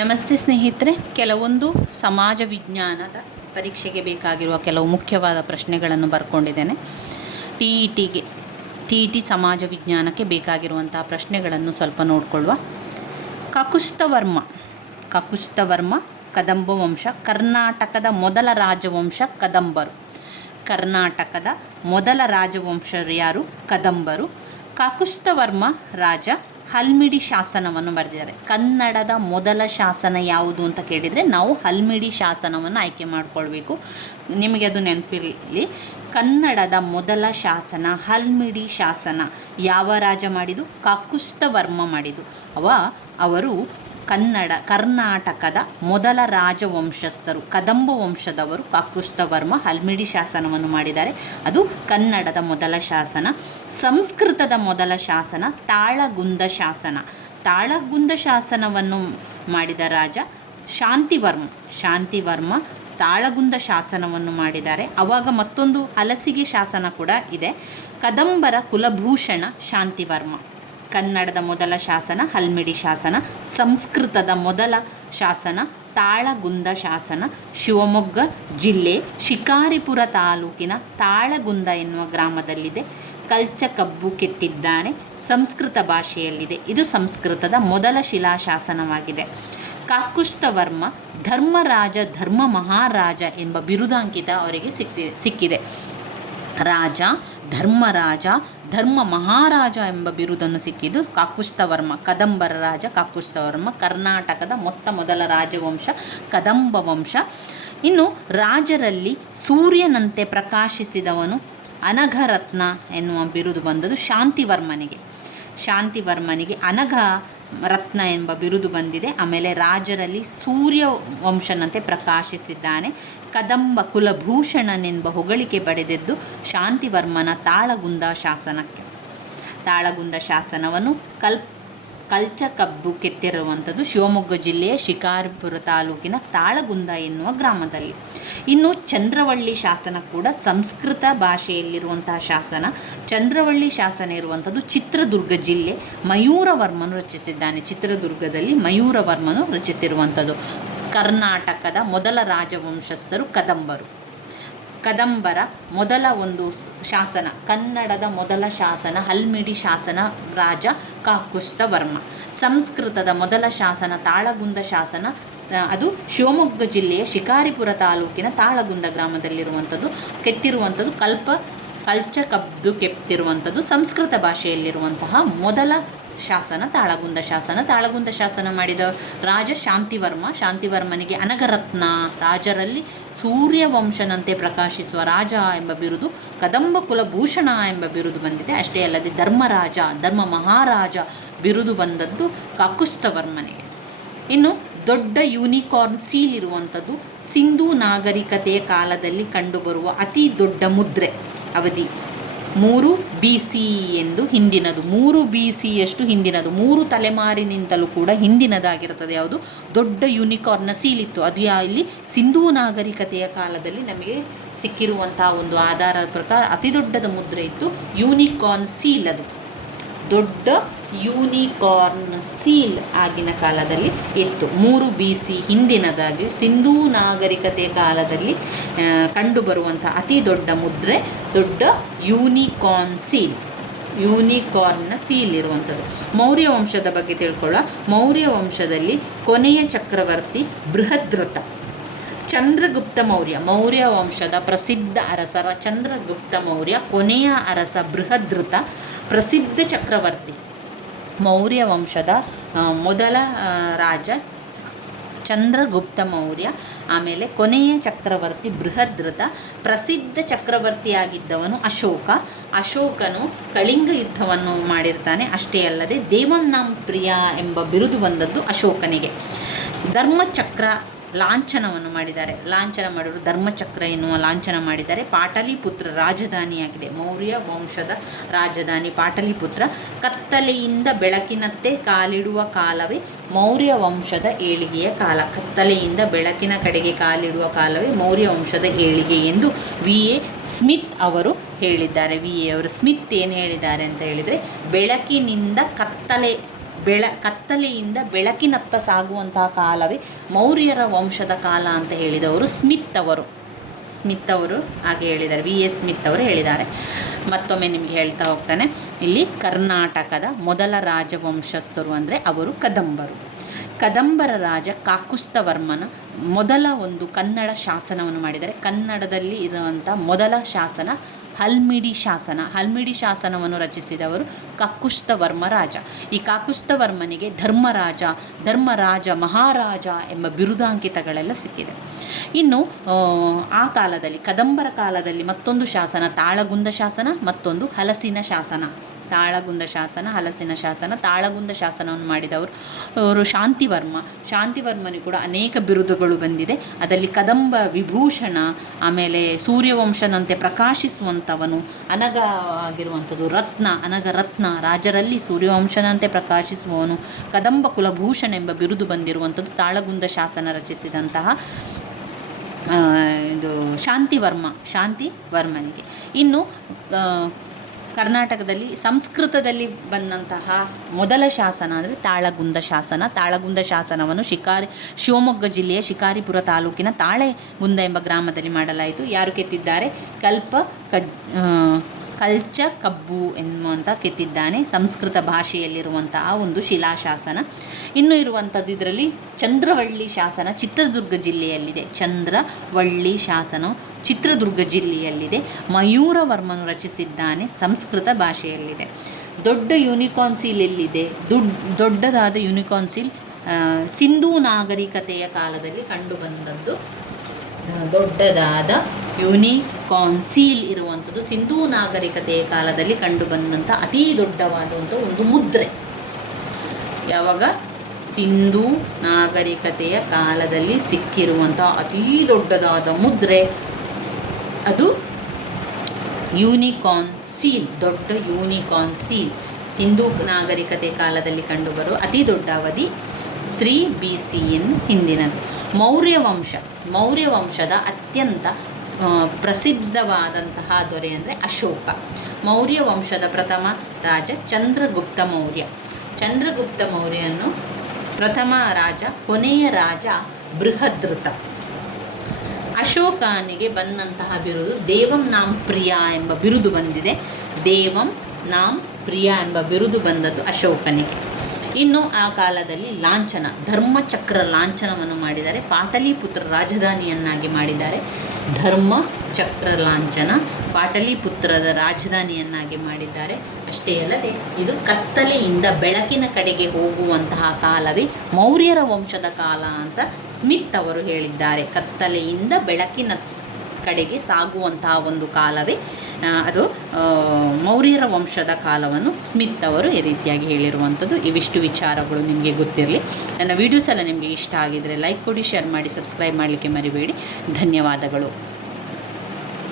ನಮಸ್ತೆ ಸ್ನೇಹಿತರೆ, ಕೆಲವೊಂದು ಸಮಾಜ ವಿಜ್ಞಾನದ ಪರೀಕ್ಷೆಗೆ ಬೇಕಾಗಿರುವ ಕೆಲವು ಮುಖ್ಯವಾದ ಪ್ರಶ್ನೆಗಳನ್ನು ಬರ್ಕೊಂಡಿದ್ದೇನೆ. ಟಿ ಇ ಟಿ ಸಮಾಜ ವಿಜ್ಞಾನಕ್ಕೆ ಬೇಕಾಗಿರುವಂತಹ ಪ್ರಶ್ನೆಗಳನ್ನು ಸ್ವಲ್ಪ ನೋಡಿಕೊಳ್ಳುವ. ಕಕುಸ್ಥವರ್ಮ ಕದಂಬ ವಂಶ. ಕರ್ನಾಟಕದ ಮೊದಲ ರಾಜವಂಶ ಕದಂಬರು. ಕರ್ನಾಟಕದ ಮೊದಲ ರಾಜವಂಶರು ಯಾರು? ಕದಂಬರು. ಕಕುಸ್ಥವರ್ಮ ರಾಜ ಹಲ್ಮಿಡಿ ಶಾಸನವನ್ನು ಬರೆದಿದ್ದಾರೆ. ಕನ್ನಡದ ಮೊದಲ ಶಾಸನ ಯಾವುದು ಅಂತ ಕೇಳಿದರೆ ನಾವು ಹಲ್ಮಿಡಿ ಶಾಸನವನ್ನು ಆಯ್ಕೆ ಮಾಡಿಕೊಳ್ಬೇಕು. ನಿಮಗೆ ಅದು ನೆನಪಿರಲಿ. ಕನ್ನಡದ ಮೊದಲ ಶಾಸನ ಹಲ್ಮಿಡಿ ಶಾಸನ ಯಾವ ರಾಜ ಮಾಡಿದ್ದು? ಕಕುಸ್ಥವರ್ಮ ಮಾಡಿದ್ದು. ಅವರು ಕರ್ನಾಟಕದ ಮೊದಲ ರಾಜವಂಶಸ್ಥರು, ಕದಂಬ ವಂಶದವರು. ಕಕುಸ್ಥವರ್ಮ ಹಲ್ಮಿಡಿ ಶಾಸನವನ್ನು ಮಾಡಿದ್ದಾರೆ. ಅದು ಕನ್ನಡದ ಮೊದಲ ಶಾಸನ. ಸಂಸ್ಕೃತದ ಮೊದಲ ಶಾಸನ ತಾಳಗುಂದ ಶಾಸನ. ತಾಳಗುಂದ ಶಾಸನವನ್ನು ಮಾಡಿದ ರಾಜ ಶಾಂತಿವರ್ಮ ತಾಳಗುಂದ ಶಾಸನವನ್ನು ಮಾಡಿದ್ದಾರೆ. ಆವಾಗ ಮತ್ತೊಂದು ಹಲಸಿಗೆ ಶಾಸನ ಕೂಡ ಇದೆ. ಕದಂಬರ ಕುಲಭೂಷಣ ಶಾಂತಿವರ್ಮ. ಕನ್ನಡದ ಮೊದಲ ಶಾಸನ ಹಲ್ಮಿಡಿ ಶಾಸನ. ಸಂಸ್ಕೃತದ ಮೊದಲ ಶಾಸನ ತಾಳಗುಂದ ಶಾಸನ. ಶಿವಮೊಗ್ಗ ಜಿಲ್ಲೆ ಶಿಕಾರಿಪುರ ತಾಲೂಕಿನ ತಾಳಗುಂದ ಎನ್ನುವ ಗ್ರಾಮದಲ್ಲಿದೆ. ಕಲ್ಚಕಬ್ಬು ಕೆತ್ತಿದ್ದಾನೆ. ಸಂಸ್ಕೃತ ಭಾಷೆಯಲ್ಲಿದೆ. ಇದು ಸಂಸ್ಕೃತದ ಮೊದಲ ಶಿಲಾಶಾಸನವಾಗಿದೆ. ಕಕುಸ್ಥವರ್ಮ ಧರ್ಮರಾಜ, ಧರ್ಮ ಮಹಾರಾಜ ಎಂಬ ಬಿರುದಾಂಕಿತ ಅವರಿಗೆ ಸಿಕ್ಕಿದೆ. ರಾಜ, ಧರ್ಮರಾಜ, ಧರ್ಮ ಮಹಾರಾಜ ಎಂಬ ಬಿರುದನ್ನು ಸಿಕ್ಕಿದ್ದು ಕಕುಸ್ಥವರ್ಮ. ಕದಂಬರ ರಾಜ ಕಕುಸ್ಥವರ್ಮ. ಕರ್ನಾಟಕದ ಮೊದಲ ರಾಜವಂಶ ಕದಂಬ ವಂಶ. ಇನ್ನು ರಾಜರಲ್ಲಿ ಸೂರ್ಯನಂತೆ ಪ್ರಕಾಶಿಸಿದವನು ಅನಘರತ್ನ ಎನ್ನುವ ಬಿರುದು ಬಂದದ್ದು ಶಾಂತಿವರ್ಮನಿಗೆ ಅನಘ ರತ್ನ ಎಂಬ ಬಿರುದು ಬಂದಿದೆ. ಆಮೇಲೆ ರಾಜರಲ್ಲಿ ಸೂರ್ಯ ವಂಶನಂತೆ ಪ್ರಕಾಶಿಸಿದ್ದಾನೆ. ಕದಂಬ ಕುಲಭೂಷಣನೆಂಬ ಹೊಗಳಿಕೆ ಪಡೆದದ್ದು ಶಾಂತಿವರ್ಮನ ತಾಳಗುಂದ ಶಾಸನಕ್ಕೆ. ತಾಳಗುಂದ ಶಾಸನವನ್ನು ಕಲ್ಚಕಬ್ಬು ಕೆತ್ತಿರುವಂಥದ್ದು ಶಿವಮೊಗ್ಗ ಜಿಲ್ಲೆಯ ಶಿಕಾರಿಪುರ ತಾಲೂಕಿನ ತಾಳಗುಂದ ಎನ್ನುವ ಗ್ರಾಮದಲ್ಲಿ. ಇನ್ನು ಚಂದ್ರವಳ್ಳಿ ಶಾಸನ ಕೂಡ ಸಂಸ್ಕೃತ ಭಾಷೆಯಲ್ಲಿರುವಂತಹ ಶಾಸನ. ಚಂದ್ರವಳ್ಳಿ ಶಾಸನ ಇರುವಂಥದ್ದು ಚಿತ್ರದುರ್ಗ ಜಿಲ್ಲೆ. ಮಯೂರವರ್ಮನು ರಚಿಸಿದ್ದಾನೆ. ಚಿತ್ರದುರ್ಗದಲ್ಲಿ ಮಯೂರವರ್ಮನು ರಚಿಸಿರುವಂಥದ್ದು. ಕರ್ನಾಟಕದ ಮೊದಲ ರಾಜವಂಶಸ್ಥರು ಕದಂಬರು. ಕದಂಬರ ಮೊದಲ ಒಂದು ಶಾಸನ, ಕನ್ನಡದ ಮೊದಲ ಶಾಸನ ಹಲ್ಮಿಡಿ ಶಾಸನ, ರಾಜ ಕಕುಸ್ಥವರ್ಮ. ಸಂಸ್ಕೃತದ ಮೊದಲ ಶಾಸನ ತಾಳಗುಂದ ಶಾಸನ, ಅದು ಶಿವಮೊಗ್ಗ ಜಿಲ್ಲೆಯ ಶಿಕಾರಿಪುರ ತಾಲೂಕಿನ ತಾಳಗುಂದ ಗ್ರಾಮದಲ್ಲಿರುವಂಥದ್ದು. ಕೆತ್ತಿರುವಂಥದ್ದು ಕಲ್ಚಕಬ್ಬು ಕೆತ್ತಿರುವಂಥದ್ದು ಸಂಸ್ಕೃತ ಭಾಷೆಯಲ್ಲಿರುವಂತಹ ಮೊದಲ ಶಾಸನ ತಾಳಗುಂದ ಶಾಸನ. ತಾಳಗುಂದ ಶಾಸನ ಮಾಡಿದ ರಾಜ ಶಾಂತಿವರ್ಮನಿಗೆ ಅನಘರತ್ನ, ರಾಜರಲ್ಲಿ ಸೂರ್ಯವಂಶನಂತೆ ಪ್ರಕಾಶಿಸುವ ರಾಜ ಎಂಬ ಬಿರುದು, ಕದಂಬ ಕುಲಭೂಷಣ ಎಂಬ ಬಿರುದು ಬಂದಿದೆ. ಅಷ್ಟೇ ಅಲ್ಲದೆ ಧರ್ಮರಾಜ, ಧರ್ಮ ಮಹಾರಾಜ ಬಿರುದು ಬಂದದ್ದು ಕಕುಸ್ಥವರ್ಮನಿಗೆ. ಇನ್ನು ದೊಡ್ಡ ಯೂನಿಕಾರ್ನ್ ಸೀಲ್ ಇರುವಂಥದ್ದು ಸಿಂಧೂ ನಾಗರಿಕತೆಯ ಕಾಲದಲ್ಲಿ ಕಂಡುಬರುವ ಅತಿ ದೊಡ್ಡ ಮುದ್ರೆ. ಅವಧಿ 3 BC ಎಂದು ಹಿಂದಿನದು. 3 BCಯಷ್ಟು ಹಿಂದಿನದು. 3 ತಲೆಮಾರಿನಿಂದಲೂ ಕೂಡ ಹಿಂದಿನದಾಗಿರ್ತದೆ. ಯಾವುದು? ದೊಡ್ಡ ಯೂನಿಕಾರ್ನ್ನ ಸೀಲ್ ಇತ್ತು. ಅದು ಇಲ್ಲಿ ಸಿಂಧೂ ನಾಗರಿಕತೆಯ ಕಾಲದಲ್ಲಿ ನಮಗೆ ಸಿಕ್ಕಿರುವಂತಹ ಒಂದು ಆಧಾರದ ಪ್ರಕಾರ ಅತಿ ದೊಡ್ಡದ ಮುದ್ರೆ ಇತ್ತು. ಯೂನಿಕಾರ್ನ್ ಸೀಲ್, ಅದು ದೊಡ್ಡ ಯೂನಿಕಾರ್ನ್ ಸೀಲ್ ಆಗಿನ ಕಾಲದಲ್ಲಿ ಇತ್ತು. 3 BC ಹಿಂದಿನದಾಗಿ ಸಿಂಧೂ ನಾಗರಿಕತೆ ಕಾಲದಲ್ಲಿ ಕಂಡುಬರುವಂಥ ಅತಿ ದೊಡ್ಡ ಮುದ್ರೆ ದೊಡ್ಡ ಯೂನಿಕಾರ್ನ್ ಸೀಲ್ ಇರುವಂಥದ್ದು. ಮೌರ್ಯ ವಂಶದ ಬಗ್ಗೆ ತಿಳ್ಕೊಳ್ಳೋ. ಮೌರ್ಯ ವಂಶದಲ್ಲಿ ಕೊನೆಯ ಚಕ್ರವರ್ತಿ ಬೃಹದ್ರಥ. ಚಂದ್ರಗುಪ್ತ ಮೌರ್ಯ ವಂಶದ ಪ್ರಸಿದ್ಧ ಅರಸರ ಚಂದ್ರಗುಪ್ತ ಮೌರ್ಯ, ಕೊನೆಯ ಅರಸ ಬೃಹದ್ರಥ, ಪ್ರಸಿದ್ಧ ಚಕ್ರವರ್ತಿ. ಮೌರ್ಯ ವಂಶದ ಮೊದಲ ರಾಜ ಚಂದ್ರಗುಪ್ತ ಮೌರ್ಯ, ಆಮೇಲೆ ಕೊನೆಯ ಚಕ್ರವರ್ತಿ ಬೃಹದ್ರಥ. ಪ್ರಸಿದ್ಧ ಚಕ್ರವರ್ತಿಯಾಗಿದ್ದವನು ಅಶೋಕನು ಕಳಿಂಗ ಯುದ್ಧವನ್ನು ಮಾಡಿರ್ತಾನೆ. ಅಷ್ಟೇ ಅಲ್ಲದೆ ದೇವನಾಂಪ್ರಿಯ ಎಂಬ ಬಿರುದು ಬಂದದ್ದು ಅಶೋಕನಿಗೆ. ಧರ್ಮಚಕ್ರ ಲಾಂಛನವನ್ನು ಮಾಡಿದ್ದಾರೆ. ಲಾಂಛನ ಮಾಡಿದರು ಧರ್ಮಚಕ್ರ ಎನ್ನುವ ಲಾಂಛನ ಮಾಡಿದ್ದಾರೆ. ಪಾಟಲಿಪುತ್ರ ರಾಜಧಾನಿಯಾಗಿದೆ. ಮೌರ್ಯ ವಂಶದ ರಾಜಧಾನಿ ಪಾಟಲಿಪುತ್ರ. ಕತ್ತಲೆಯಿಂದ ಬೆಳಕಿನತ್ತೆ ಕಾಲಿಡುವ ಕಾಲವೇ ಮೌರ್ಯ ವಂಶದ ಏಳಿಗೆಯ ಕಾಲ. ಕತ್ತಲೆಯಿಂದ ಬೆಳಕಿನ ಕಡೆಗೆ ಕಾಲಿಡುವ ಕಾಲವೇ ಮೌರ್ಯ ವಂಶದ ಏಳಿಗೆ ಎಂದು V.A. ಸ್ಮಿತ್ ಅವರು ಹೇಳಿದ್ದಾರೆ. V.A. ಅವರು ಸ್ಮಿತ್ ಏನು ಹೇಳಿದ್ದಾರೆ ಅಂತ ಹೇಳಿದರೆ, ಬೆಳಕಿನಿಂದ ಕತ್ತಲೆ ಕತ್ತಲೆಯಿಂದ ಬೆಳಕಿನತ್ತ ಸಾಗುವಂತಹ ಕಾಲವೇ ಮೌರ್ಯರ ವಂಶದ ಕಾಲ ಅಂತ ಹೇಳಿದವರು ಸ್ಮಿತ್ ಅವರು ಹಾಗೆ ಹೇಳಿದ್ದಾರೆ. V.S. ಸ್ಮಿತ್ ಅವರು ಹೇಳಿದ್ದಾರೆ. ಮತ್ತೊಮ್ಮೆ ನಿಮಗೆ ಹೇಳ್ತಾ ಹೋಗ್ತಾನೆ. ಇಲ್ಲಿ ಕರ್ನಾಟಕದ ಮೊದಲ ರಾಜವಂಶಸ್ಥರು ಅಂದರೆ ಅವರು ಕದಂಬರ ರಾಜ ಕಾಕುಸ್ಥವರ್ಮನ ಮೊದಲ ಒಂದು ಕನ್ನಡ ಶಾಸನವನ್ನು ಮಾಡಿದ್ದಾರೆ. ಕನ್ನಡದಲ್ಲಿ ಇರುವಂಥ ಮೊದಲ ಶಾಸನ ಹಲ್ಮಿಡಿ ಶಾಸನವನ್ನು ರಚಿಸಿದವರು ಕಾಕುಸ್ಥವರ್ಮ ರಾಜ. ಈ ಕಾಕುಸ್ಥವರ್ಮನಿಗೆ ಧರ್ಮರಾಜ ಮಹಾರಾಜ ಎಂಬ ಬಿರುದಾಂಕಿತಗಳೆಲ್ಲ ಸಿಕ್ಕಿದೆ. ಇನ್ನು ಆ ಕಾಲದಲ್ಲಿ ಕದಂಬರ ಕಾಲದಲ್ಲಿ ಮತ್ತೊಂದು ಶಾಸನ ತಾಳಗುಂದ ಶಾಸನ, ಮತ್ತೊಂದು ಹಲಸಿನ ಶಾಸನ. ತಾಳಗುಂದ ಶಾಸನವನ್ನು ಮಾಡಿದವರು ಅವರು ಶಾಂತಿವರ್ಮನಿಗೆ ಕೂಡ ಅನೇಕ ಬಿರುದುಗಳು ಬಂದಿದೆ. ಅದರಲ್ಲಿ ಕದಂಬ ವಿಭೂಷಣ, ಆಮೇಲೆ ಸೂರ್ಯವಂಶದಂತೆ ಪ್ರಕಾಶಿಸುವಂಥವನು, ಅನಗಿರುವಂಥದ್ದು ಅನಗರತ್ನ, ರಾಜರಲ್ಲಿ ಸೂರ್ಯವಂಶನಂತೆ ಪ್ರಕಾಶಿಸುವವನು, ಕದಂಬ ಕುಲಭೂಷಣ ಎಂಬ ಬಿರುದು ಬಂದಿರುವಂಥದ್ದು ತಾಳಗುಂದ ಶಾಸನ ರಚಿಸಿದಂತಹ ಇದು ಶಾಂತಿವರ್ಮನಿಗೆ. ಇನ್ನು ಕರ್ನಾಟಕದಲ್ಲಿ ಸಂಸ್ಕೃತದಲ್ಲಿ ಬಂದಂತಹ ಮೊದಲ ಶಾಸನ ಅಂದರೆ ತಾಳಗುಂದ ಶಾಸನವನ್ನು ಶಿವಮೊಗ್ಗ ಜಿಲ್ಲೆಯ ಶಿಕಾರಿಪುರ ತಾಲೂಕಿನ ತಾಳೆಗುಂದ ಎಂಬ ಗ್ರಾಮದಲ್ಲಿ ಮಾಡಲಾಯಿತು. ಯಾರು ಕೆತ್ತಿದ್ದಾರೆ? ಕಲ್ಚ ಕಬ್ಬು ಎನ್ನುವಂಥ ಕೆತ್ತಿದ್ದಾನೆ. ಸಂಸ್ಕೃತ ಭಾಷೆಯಲ್ಲಿರುವಂತಹ ಒಂದು ಶಿಲಾಶಾಸನ. ಇನ್ನು ಇರುವಂಥದ್ದು ಇದರಲ್ಲಿ ಚಂದ್ರವಳ್ಳಿ ಶಾಸನ ಚಿತ್ರದುರ್ಗ ಜಿಲ್ಲೆಯಲ್ಲಿದೆ. ಮಯೂರವರ್ಮನು ರಚಿಸಿದ್ದಾನೆ. ಸಂಸ್ಕೃತ ಭಾಷೆಯಲ್ಲಿದೆ. ದೊಡ್ಡ ಯೂನಿಕಾರ್ನ್ ಸೀಲ್ ಎಲ್ಲಿದೆ? ದೊಡ್ಡದಾದ ಯೂನಿಕಾರ್ನ್ ಸೀಲ್ ಸಿಂಧೂ ನಾಗರಿಕತೆಯ ಕಾಲದಲ್ಲಿ ಕಂಡುಬಂದದ್ದು. ದೊಡ್ಡದಾದ ಯೂನಿಕಾರ್ನ್ ಸೀಲ್ ಇರುವಂಥದ್ದು ಸಿಂಧೂ ನಾಗರಿಕತೆಯ ಕಾಲದಲ್ಲಿ ಕಂಡುಬಂದಂಥ ಅತೀ ದೊಡ್ಡವಾದಂಥ ಒಂದು ಮುದ್ರೆ. ಯಾವಾಗ? ಸಿಂಧೂ ನಾಗರಿಕತೆಯ ಕಾಲದಲ್ಲಿ ಸಿಕ್ಕಿರುವಂಥ ಅತೀ ದೊಡ್ಡದಾದ ಮುದ್ರೆ ಅದು ಯೂನಿಕಾರ್ನ್ ಸೀಲ್. ದೊಡ್ಡ ಯೂನಿಕಾರ್ನ್ ಸೀಲ್ ಸಿಂಧೂ ನಾಗರಿಕತೆ ಕಾಲದಲ್ಲಿ ಕಂಡುಬರುವ ಅತಿ ದೊಡ್ಡ ಅವಧಿ 3 BC ಹಿಂದಿನದು. ಮೌರ್ಯ ವಂಶದ ಅತ್ಯಂತ ಪ್ರಸಿದ್ಧವಾದಂತಹ ದೊರೆ ಅಂದರೆ ಅಶೋಕ. ಮೌರ್ಯ ವಂಶದ ಪ್ರಥಮ ರಾಜ ಚಂದ್ರಗುಪ್ತ ಮೌರ್ಯನು ಪ್ರಥಮ ರಾಜ, ಕೊನೆಯ ರಾಜ ಬೃಹದ್ರಥ. ಅಶೋಕನಿಗೆ ಬಂದಂತಹ ಬಿರುದು ದೇವಂ ನಾಂ ಪ್ರಿಯ ಎಂಬ ಬಿರುದು ಬಂದಿದೆ. ದೇವಂ ನಾಂ ಪ್ರಿಯ ಎಂಬ ಬಿರುದು ಬಂದದ್ದು ಅಶೋಕನಿಗೆ. ಇನ್ನು ಆ ಕಾಲದಲ್ಲಿ ಧರ್ಮಚಕ್ರ ಲಾಂಛನವನ್ನು ಮಾಡಿದ್ದಾರೆ. ಪಾಟಲಿಪುತ್ರ ರಾಜಧಾನಿಯನ್ನಾಗಿ ಮಾಡಿದ್ದಾರೆ. ಧರ್ಮಚಕ್ರ ಲಾಂಛನ ಪಾಟಲಿಪುತ್ರದ ರಾಜಧಾನಿಯನ್ನಾಗಿ ಮಾಡಿದ್ದಾರೆ. ಅಷ್ಟೇ ಅಲ್ಲದೆ ಇದು ಕತ್ತಲೆಯಿಂದ ಬೆಳಕಿನ ಕಡೆಗೆ ಹೋಗುವಂತಹ ಕಾಲವೇ ಮೌರ್ಯರ ವಂಶದ ಕಾಲ ಅಂತ ಸ್ಮಿತ್ ಅವರು ಹೇಳಿದ್ದಾರೆ. ಕತ್ತಲೆಯಿಂದ ಬೆಳಕಿನ ಕಡೆಗೆ ಸಾಗುವಂತಹ ಒಂದು ಕಾಲವೇ ಅದು ಮೌರ್ಯರ ವಂಶದ ಕಾಲವನ್ನು ಸ್ಮಿತ್ ಅವರು ಈ ರೀತಿಯಾಗಿ ಹೇಳಿರುವಂಥದ್ದು. ಇವಿಷ್ಟು ವಿಚಾರಗಳು ನಿಮಗೆ ಗೊತ್ತಿರಲಿ. ನನ್ನ ವೀಡಿಯೋಸ್ ಎಲ್ಲ ನಿಮಗೆ ಇಷ್ಟ ಆಗಿದ್ದರೆ ಲೈಕ್ ಕೊಡಿ, ಶೇರ್ ಮಾಡಿ, ಸಬ್ಸ್ಕ್ರೈಬ್ ಮಾಡಲಿಕ್ಕೆ ಮರಿಬೇಡಿ. ಧನ್ಯವಾದಗಳು.